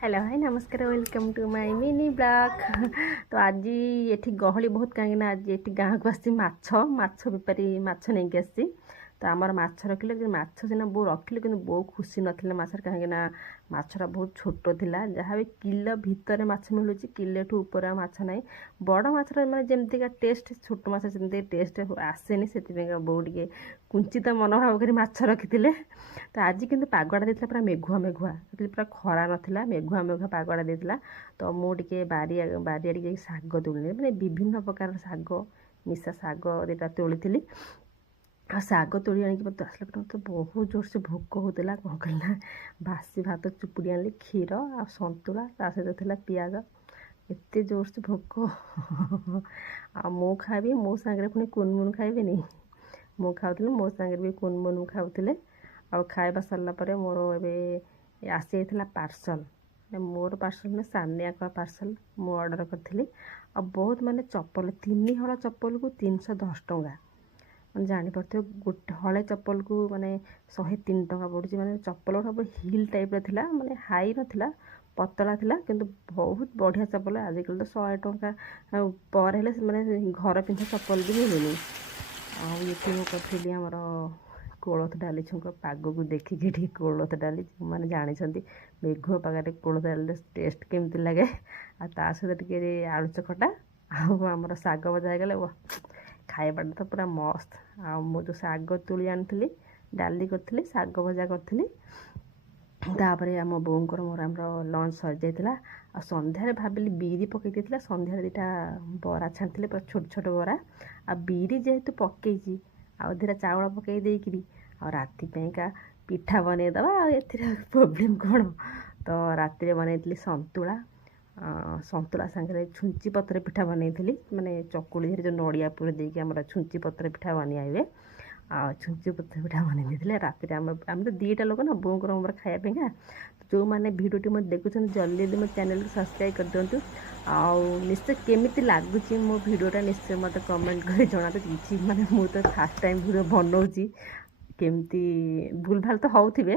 Hello hi नमस्कार welcome to my mini blog. तो आज ये गहली बहुत कहीं आज ये गाँव को आसी माछ बेपारी माछ नहीं आसी तो आमर माछ रखिले माछ सीना बो रखिले कि बो खुशी नथिले माछर कहीं माछरा बहुत छोट थिला जहाँ भी किलो भितर माछ मिलूँ किले ठू ऊपर माछ ना बड़ माछर मैंने जमती टेस्ट छोट माछ सेमती टेस्ट आसेनी से बो टे कुंचित मनोभाव कर माछ रखी तो आज किंतु पागड़ा देता पूरा मेघुआ मेघुआ पूरा खरा नाला मेघुआ मेघुआ पागड़ा देता तो मुझे बारियाड़े शाग तोड़े मैंने विभिन्न प्रकार शाग मिशा शाग दुटा तोड़ी आ शाग तोड़ी आनिक मत आसला पर मत बहुत जोर से भोक होता कौन कहना बासी भात चुपुड़ी आनी क्षीर आ सतुला सहित था पिज एत जोर से भोक आ मु खाइबी मो सांगे पुणी कुनमुन खाइबेनि मु खाऊली मो सांगे भी कुनमुन खाऊले आ खाଇବା सरला मोर ए आसी जाइए पार्सल मोर पार्सल ना सानिया पार्सल मु ऑर्डर करी आ बहुत माने चप्पल 3 हल चप्पल को 310 टंका मैंने जापर गोटे हले चप्पल को माने 103 टंका पड़ी माने चप्पल गुड़ा हिल टाइप रहा माने हाई नाला पतला थिला किंतु बहुत बढ़िया चप्पल आजिकल तो 100 टंका पर माने घर पिंधा चप्पल भी मिलूनी आती करी आमर कोलथ डाली छुंक पाग को देखिए ठीक कोलथ डाली मैंने जानते मेघुआ पागे कोलथ डाली टेस्ट केमती लगे आ सहित टे आलू चकटा आमर शाग भजा हो खाइबाटा तो पूरा मस्त आ मु जो शाग तुली आनी डाली करी शाग भजा करी तापर आम बोर मोर आम लंच सरी जाइए आ सन्धार भाविली बीरी पकई सन्धार दुटा बरा छाणी पूरा छोट छोट बरा आ बीरी जेहेतु पकई आ धीरे चाउल पकई देकरी आ राति का पिठा बनईदबा ए प्रोब्लेम कौन तो राति बनई सतुला सतुला सांगे छुंची पत्र पिठा बनई माने चकुली जो नड़िया पूरा देकी आम छुंची पत्र पिठा बनइबे आ छुंची पत्र पिठा बनई राति आम तो दीटा लोक ना बोर मोर खायापी जो मैंने भिडियो मत देखुं जल्दी जल्दी मो चैनल को सब्सक्राइब कर दिंतु निश्चय केमी लगुच मो भिडियोटा निश्चय मत कमेंट कर जना कि माने मुझे तो फास्ट टाइम भिडियो बनाऊँगी केमती भूल भाल तो होउथिबे